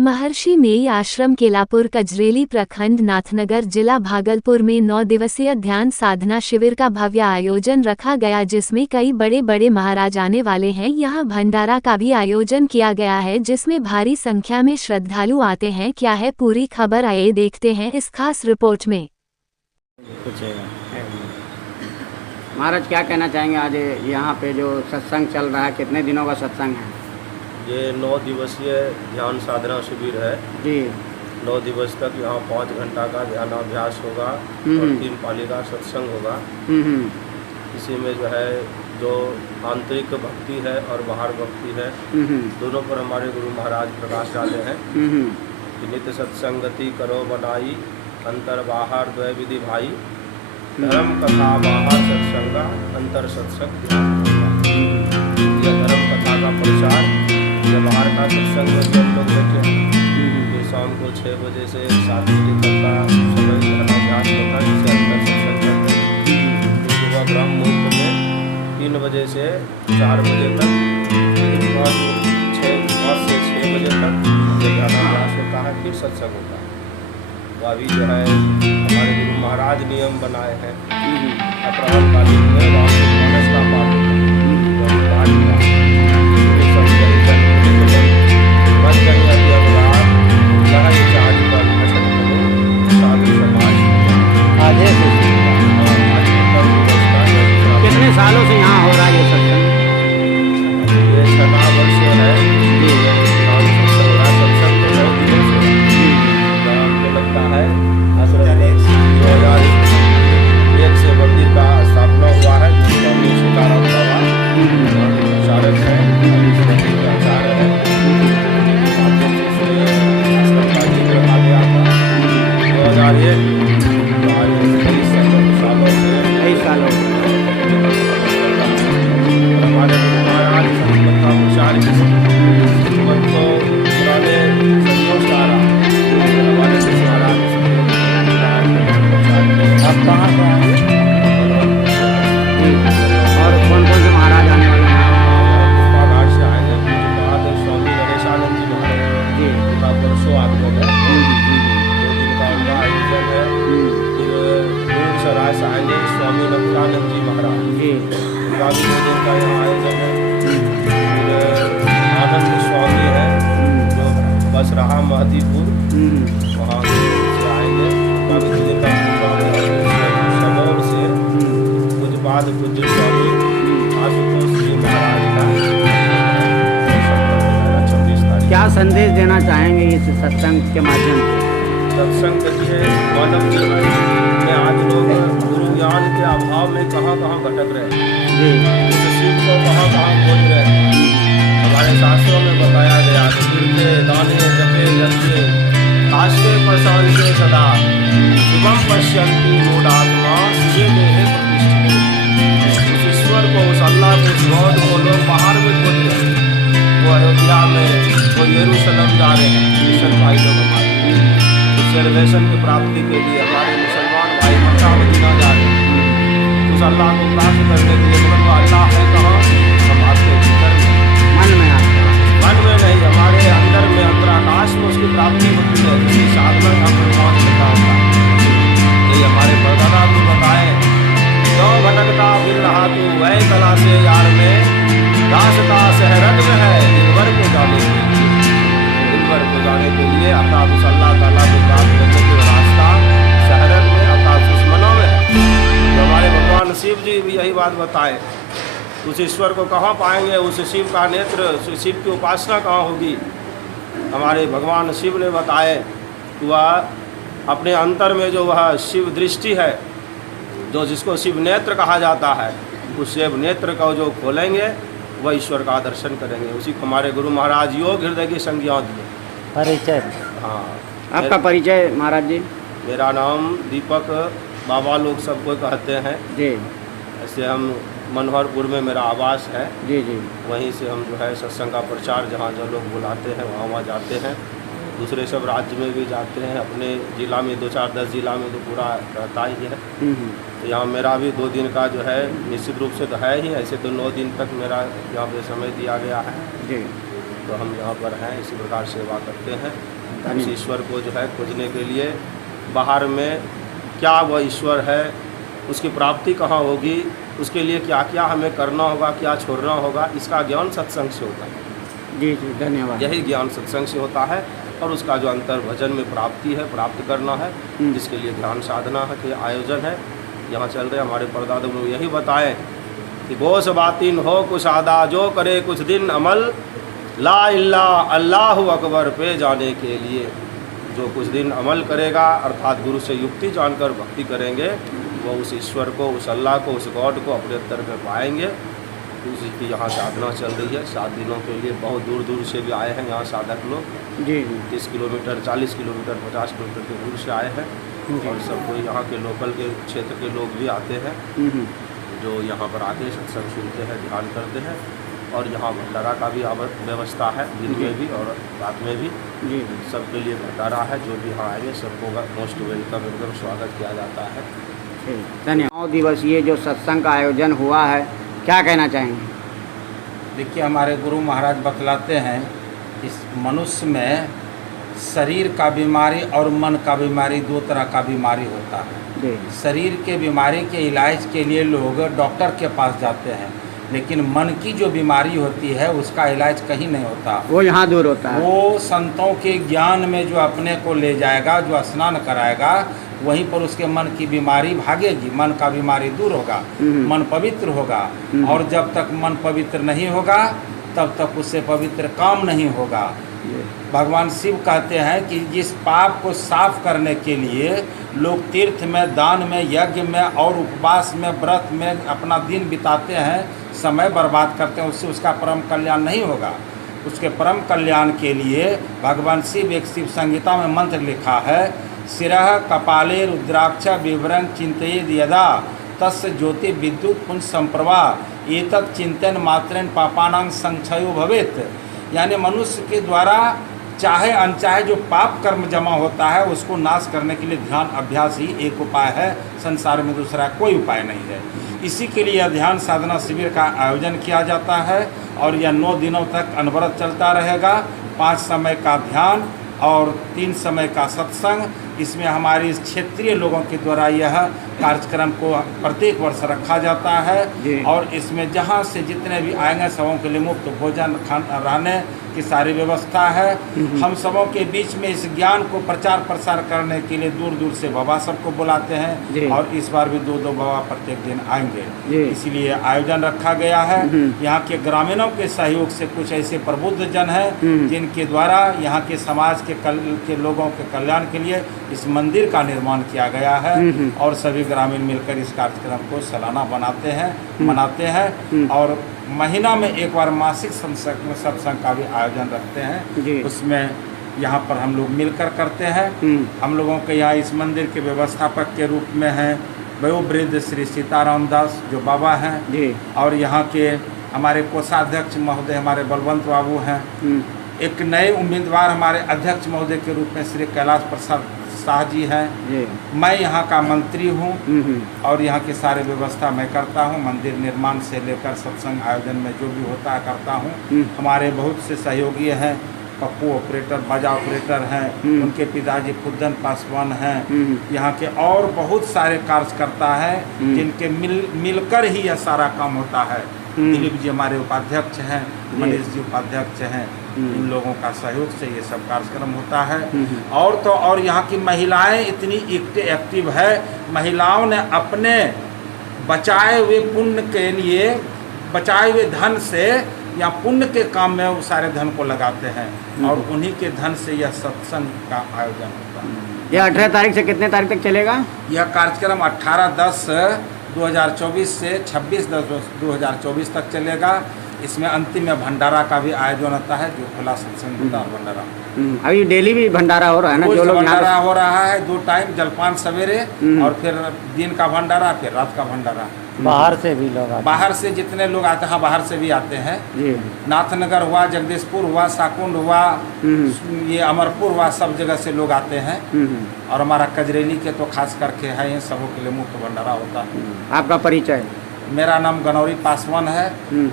महर्षि मेई आश्रम केलापुर कजरेली प्रखंड नाथनगर जिला भागलपुर में 9 दिवसीय ध्यान साधना शिविर का भव्य आयोजन रखा गया, जिसमें कई बड़े बड़े महाराज आने वाले हैं। यहां भंडारा का भी आयोजन किया गया है, जिसमें भारी संख्या में श्रद्धालु आते हैं। क्या है पूरी खबर, आइए देखते हैं इस खास रिपोर्ट में। महाराज क्या कहना चाहेंगे, आज यहाँ पे जो सत्संग चल रहा है, कितने दिनों का सत्संग है? ये 9 दिवसीय ध्यान साधना शिविर है जी। 9 दिवस तक यहाँ 5 घंटा का ध्यानाभ्यास होगा और 3 पाली का सत्संग होगा। इसी में जो है जो आंतरिक भक्ति है और बाहर भक्ति है, दोनों पर हमारे गुरु महाराज प्रकाश डाले हैं कि नित्य सत्संगति करो बनाई, अंतर बाहर द्वय विधि भाई, धर्म कथा बाहर सत्संगा, अंतर सत्संग ध्यान होगा। यह धर्म कथा का प्रचार बाहर का सत्संग में हम लोग बैठे हैं। शाम को 6 बजे से 7 बजे तक का समय ध्यानाभ्यास होता है, जिसे अंतर सत्संग करते हैं। सुबह ब्रह्म मुहूर्त में 3 बजे से 4 बजे तक, 5 से 6 बजे तक ध्यानाभ्यास होता है, फिर सत्संग होता है। तो अभी जो है हमारे गुरु महाराज नियम बनाए हैं, अपराह्नकालीन में रामचरितमानस का पाठ होता है। कितने सालों से यहाँ हो रहा है ये सत्संग? ये 6वां वर्ष है। सत्संग तो 9 दिनों से मुझे लगता है 2001 से मंदिर का स्थापना हुआ है। स्वामी सीताराम बाबा प्रचारक है, आचार्य है। आश्रम का जिक्र आ गया था 2001 सालों से। हमारे गुरु महाराज संस्कृत का प्रचार तो पुराने संतों से आ रहा है। हमारे गुरु महाराज अब कहाँ से आए और कौन कौन से महाराज आने वाले हैं? घाट से आएंगे। महादेव स्वामी गणेशानंद जी महाराज जी का परसों आगमन है। 2 दिन का उनका आयोजन है। फिर सराय से आएंगे स्वामी नवकानंद जी महाराज जी, उनका भी 2 दिन का यहाँ आयोजन है। फिर आनंद स्वामी है जो बस रहा महदीपुर, वहाँ से आएंगे। उनका भी 2 दिन का प्रोग्राम है। समौर से पूज्यपाद पूज्य स्वामी आशुतोष जी महाराज का 26 तारीख। क्या संदेश देना चाहेंगे इस सत्संग के माध्यम से? सत्संग करिए। मानव जीवन में आज लोग गुरु ज्ञान के अभाव में कहाँ भटक रहे हैं, उस शिव को कहाँ खोज रहे हैं। हमारे शास्त्रों में बताया गया कि गिरते दाने जपे यज्ञे काष्ठे प्रशांते सदा शिवम पश्यन्ति मूढ़ात्मा शिवे देहे प्रतिष्ठिते। उस ईश्वर को, उस अल्लाह को, उस गॉड को लोग बाहर में खोज रहे हैं। वो अयोध्या में, वो यरूशलेम जा रहे हैं मिशन भाई लोग हमारे। रिजर्वेशन की प्राप्ति के लिए हमारे मुसलमान भाई मक्का मदीना जा रहे हैं उस अल्लाह को प्राप्त करने के लिए। मगर वो अल्लाह है कहाँ? हम आपके भीतर में, मन में आते हैं। मन में नहीं, हमारे अंदर में, अंतराकाश में उसकी प्राप्ति होती है। इसी साधना का प्रभाव मिलता होता है। ये हमारे परदादा भी बताए, क्यों भटकता फिर रहा तू वह कला से यार में, रास्ता शहरत में है दिलबर को जाने के लिए। दिलबर को जाने के लिए अर्थात उस अल्लाह ताला को प्राप्त करने के रास्ता शहरत में अर्थात दुश्मनों में है। तो हमारे भगवान शिव जी भी यही बात बताए। उस ईश्वर को कहाँ पाएंगे? उस शिव का नेत्र, उस शिव की उपासना कहाँ होगी? हमारे भगवान शिव ने बताए कि वह अपने अंतर में जो वह शिव दृष्टि है, जो जिसको शिव नेत्र कहा जाता है, उस शिव नेत्र को जो खोलेंगे वह ईश्वर का दर्शन करेंगे। उसी को हमारे गुरु महाराज योग हृदय की संज्ञा दिए। परिचय? हाँ, आपका परिचय महाराज जी? मेरा नाम दीपक, बाबा लोग सबको कहते हैं जी। ऐसे हम मनोहरपुर में मेरा आवास है जी जी। वहीं से हम जो है सत्संग का प्रचार जहाँ जो लोग बुलाते हैं वहाँ जाते हैं। दूसरे सब राज्य में भी जाते हैं। अपने ज़िला में 2-4-10 जिला में तो पूरा रहता ही है। तो यहाँ मेरा भी 2 दिन का जो है निश्चित रूप से तो है ही, ऐसे तो 9 दिन तक मेरा यहाँ पे समय दिया गया है। जी। तो हम यहाँ पर हैं, इसी प्रकार सेवा करते हैं। उस ईश्वर को जो है खोजने के लिए बाहर में क्या वह ईश्वर है, उसकी प्राप्ति कहाँ होगी, उसके लिए क्या क्या हमें करना होगा, क्या छोड़ना होगा, इसका ज्ञान सत्संग से होता है। जी जी, धन्यवाद। यही ज्ञान सत्संग से होता है और उसका जो अंतर भजन में प्राप्ति है, प्राप्त करना है, जिसके लिए ध्यान साधना है के आयोजन है यहाँ चल रहे। हमारे परदादा लोग यही बताएं कि बोस बातिन हो कुछ आदा, जो करे कुछ दिन अमल, ला इल्ला अल्लाहु अकबर पे जाने के लिए। जो कुछ दिन अमल करेगा अर्थात गुरु से युक्ति जानकर भक्ति करेंगे, वो उस ईश्वर को, उस अल्लाह को, उस गॉड को अपने अंतर में पाएंगे। उसी की यहाँ साधना चल रही है 7 दिनों के लिए। बहुत दूर दूर से भी आए हैं यहाँ साधक लोग। जी 30 किलोमीटर, 40 किलोमीटर, 50 किलोमीटर के दूर से आए हैं। और सब कोई यहाँ के लोकल के क्षेत्र के लोग भी आते हैं, जो यहाँ पर आके सत्संग सुनते हैं, ध्यान करते हैं। और यहाँ भंडारा का भी व्यवस्था है, दिन में भी और रात में भी। जी सबके लिए भंडारा है। जो भी यहाँ आएंगे सबको मोस्ट वेलकम, एकदम स्वागत किया जाता है। धन्यवाद। 9 दिवसीय जो सत्संग का आयोजन हुआ है, क्या कहना चाहेंगे? देखिए, हमारे गुरु महाराज बतलाते हैं इस मनुष्य में शरीर का बीमारी और मन का बीमारी 2 तरह का बीमारी होता है। जी शरीर के बीमारी के इलाज के लिए लोग डॉक्टर के पास जाते हैं, लेकिन मन की जो बीमारी होती है उसका इलाज कहीं नहीं होता। वो यहाँ दूर होता है। वो संतों के ज्ञान में जो अपने को ले जाएगा, जो स्नान कराएगा, वहीं पर उसके मन की बीमारी भागेगी, मन का बीमारी दूर होगा, मन पवित्र होगा। और जब तक मन पवित्र नहीं होगा तब तक उससे पवित्र काम नहीं होगा। भगवान शिव कहते हैं कि जिस पाप को साफ करने के लिए लोग तीर्थ में, दान में, यज्ञ में और उपवास में, व्रत में अपना दिन बिताते हैं, समय बर्बाद करते हैं, उससे उसका परम कल्याण नहीं होगा। उसके परम कल्याण के लिए भगवान शिव एक शिव संहिता में मंत्र लिखा है, शिरः कपाले रुद्राक्ष विवरं चिंतयेद यदा तस्य ज्योति विद्युत पुंज संप्रभा एतत् चिंतन मात्रेण पापानां संक्षयो भवेत्। यानी मनुष्य के द्वारा चाहे अनचाहे जो पाप कर्म जमा होता है उसको नाश करने के लिए ध्यान अभ्यास ही एक उपाय है, संसार में दूसरा कोई उपाय नहीं है। इसी के लिए ध्यान साधना शिविर का आयोजन किया जाता है और यह 9 दिनों तक अनवरत चलता रहेगा। 5 समय का ध्यान और 3 समय का सत्संग। इसमें हमारी इस क्षेत्रीय लोगों के द्वारा यह कार्यक्रम को प्रत्येक वर्ष रखा जाता है और इसमें जहां से जितने भी आएंगे सबों के लिए मुफ्त भोजन, रहने की सारी व्यवस्था है। हम सबों के बीच में इस ज्ञान को प्रचार प्रसार करने के लिए दूर दूर से बाबा सबको बुलाते हैं और इस बार भी 2-2 बाबा प्रत्येक दिन आएंगे, इसीलिए आयोजन रखा गया है। यहाँ के ग्रामीणों के सहयोग से कुछ ऐसे प्रबुद्ध जन हैं जिनके द्वारा यहाँ के समाज के लोगों के कल्याण के लिए इस मंदिर का निर्माण किया गया है और सभी ग्रामीण मिलकर इस कार्यक्रम को सालाना मनाते हैं और महीना में एक बार मासिक सत्संग का भी आयोजन रखते हैं। उसमें यहाँ पर हम लोग मिलकर करते हैं। हम लोगों के यहाँ इस मंदिर के व्यवस्थापक के रूप में हैं वयोवृद्ध श्री सीताराम दास जो बाबा हैं और यहाँ के हमारे कोषाध्यक्ष महोदय हमारे बलवंत बाबू हैं। एक नए उम्मीदवार हमारे अध्यक्ष महोदय के रूप में श्री कैलाश प्रसाद शाह जी हैं। मैं यहाँ का मंत्री हूँ और यहाँ की सारी व्यवस्था मैं करता हूँ। मंदिर निर्माण से लेकर सत्संग आयोजन में जो भी होता है करता हूँ। हमारे बहुत से सहयोगी हैं, पप्पू ऑपरेटर, बाजा ऑपरेटर हैं, उनके पिताजी फुद्दन पासवान हैं। यहाँ के और बहुत सारे कार्यकर्ता हैं जिनके मिलकर ही यह सारा काम होता है। दिलीप जी हमारे उपाध्यक्ष हैं, मनीष जी उपाध्यक्ष हैं। इन लोगों का सहयोग से ये सब कार्यक्रम होता है। और तो और यहाँ की महिलाएं इतनी एक्टिव है, महिलाओं ने अपने बचाए हुए पुण्य के लिए, बचाए हुए धन से या पुण्य के काम में वो सारे धन को लगाते हैं और उन्हीं के धन से यह सत्संग का आयोजन होता है। यह 18 तारीख से कितने तारीख तक चलेगा? यह कार्यक्रम 18/10/2024 से 26/10/2024 तक चलेगा। इसमें अंतिम में भंडारा का भी आयोजन होता है, जो खुला सत्संग होता है भंडारा। अभी डेली भी भंडारा हो रहा है ना? जो लोग भंडारा हो रहा है 2 टाइम, जलपान सवेरे और फिर दिन का भंडारा, फिर रात का भंडारा। बाहर से भी लोग आते बाहर से जितने लोग आते हैं, बाहर से भी आते हैं। नाथनगर हुआ, जगदीशपुर हुआ, साकुंड हुआ, ये अमरपुर हुआ, सब जगह से लोग आते हैं। और हमारा कजरेली के तो खास करके है, ये सबों के लिए मुफ्त भंडारा होता है। आपका परिचय? मेरा नाम गनौरी पासवान है।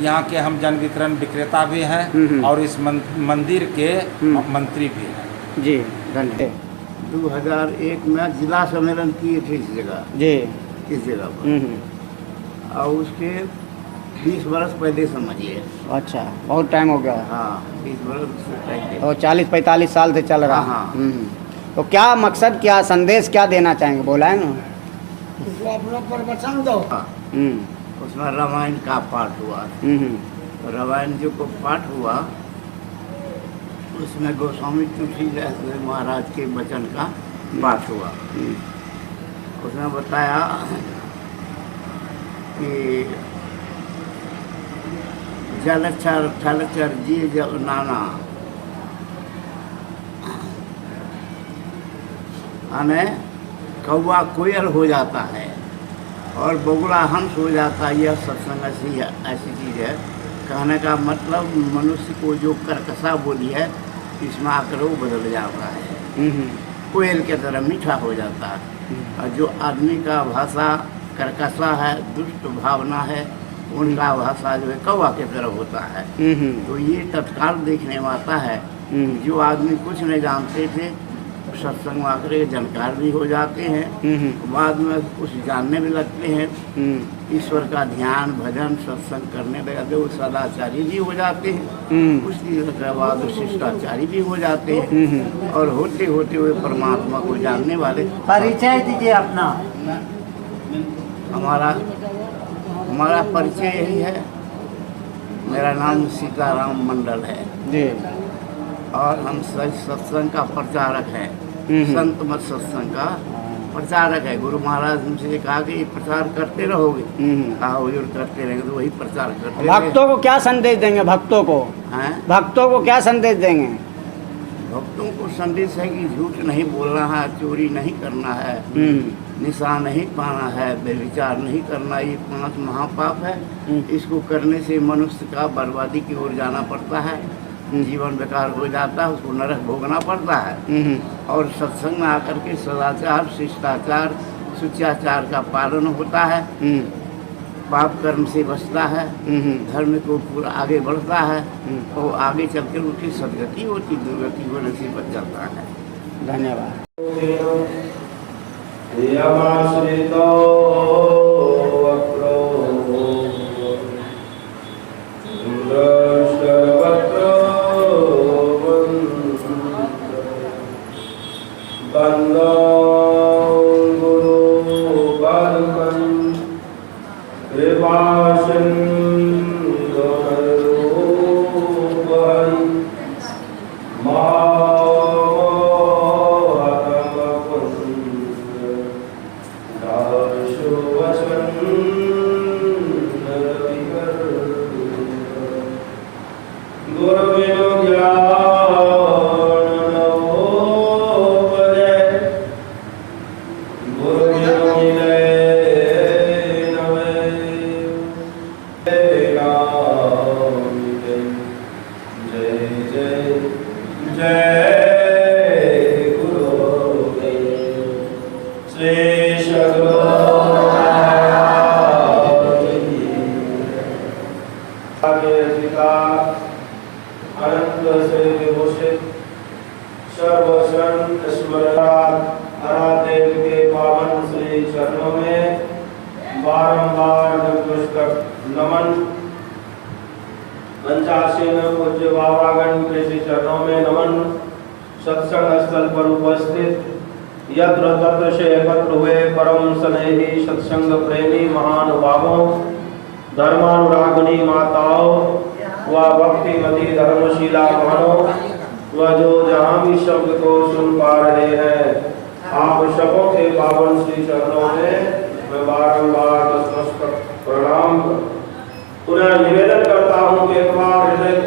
यहाँ के हम जन वितरण विक्रेता भी हैं और इस मंदिर के मंत्री भी हैं। जी धन्यवाद। 2001 में जिला सम्मेलन किए थे इस जगह, जी इस जगह पर, और उसके 20 वर्ष पहले समझिए। अच्छा, बहुत टाइम हो गया। हाँ, 20 वर्ष से पहले। तो 40-45 साल से चल रहा है। हाँ, तो क्या मकसद, क्या संदेश, क्या देना चाहेंगे, बोला है ना? अपना प्रवचन दो। उसमें रामायण का पाठ हुआ। रामायण जो को पाठ हुआ उसमें गोस्वामी तुलसीदास महाराज के वचन का पाठ हुआ। उसने बताया कि जलचर थलचर जी जब नाना, यानी कौवा कोयल हो जाता है और बगुला हंस हो जाता है। यह सत्संग ऐसी चीज़ है। कहने का मतलब मनुष्य को जो कर्कशा बोली है इसमें आकर वो बदल जाता है, कोयल के तरह मीठा हो जाता है। और जो आदमी का भाषा कर्कशा है, दुष्ट भावना है, उनका भाषा जो है कौवा के तरह होता है। तो ये तत्काल देखने में आता है। जो आदमी कुछ नहीं जानते थे सत्संग में आकर जानकार भी हो जाते हैं, बाद में कुछ जानने भी लगते हैं, ईश्वर का ध्यान भजन सत्संग करने लगते, वो सदाचारी भी हो जाते हैं। कुछ दिन के बाद शिष्टाचारी भी हो जाते हैं और होते होते हुए परमात्मा को जानने वाले। परिचय दीजिए अपना। हमारा परिचय यही है। मेरा नाम सीताराम मंडल है जी, और हम सत्संग का प्रचारक हैं। संत मत सत्संग का प्रचारक है। गुरु महाराज हमसे कहा कि ये प्रचार करते रहोगे। कहा हुजूर करते रहेंगे, तो वही प्रचार करते। भक्तों को क्या संदेश देंगे? भक्तों को भक्तों को क्या संदेश देंगे? भक्तों को संदेश है कि झूठ नहीं बोलना है, चोरी नहीं करना है, निशा नहीं पाना है, व्यभिचार नहीं करना। ये 5 महापाप है। इसको करने से मनुष्य का बर्बादी की ओर जाना पड़ता है, जीवन बेकार हो जाता है, उसको नरक भोगना पड़ता है। और सत्संग में आकर के सदाचार शिष्टाचार सुचाचार का पालन होता है, पाप कर्म से बचता है, धर्म को पूरा आगे बढ़ता है और आगे चलकर उसकी सदगति होती, दुर्गति होने से बच जाता है। धन्यवाद। बारंबार नमन। पंचासीन पूज्य बाबागण के श्री चरणों में नमन। सत्संग स्थल पर उपस्थित यत्र तत्र से एकत्र हुए परम स्नेही सत्संग प्रेमी महानुभावों, धर्मानुरागिनी माताओं व भक्तिमती धर्मशीला बहनों व जो जहाँ भी शब्द को सुन पा रहे हैं, आप सबों के पावन श्री चरणों में मैं बारंबार नतमस्तक प्रणाम पुनः निवेदन करता हूँ कि एक बार हृदय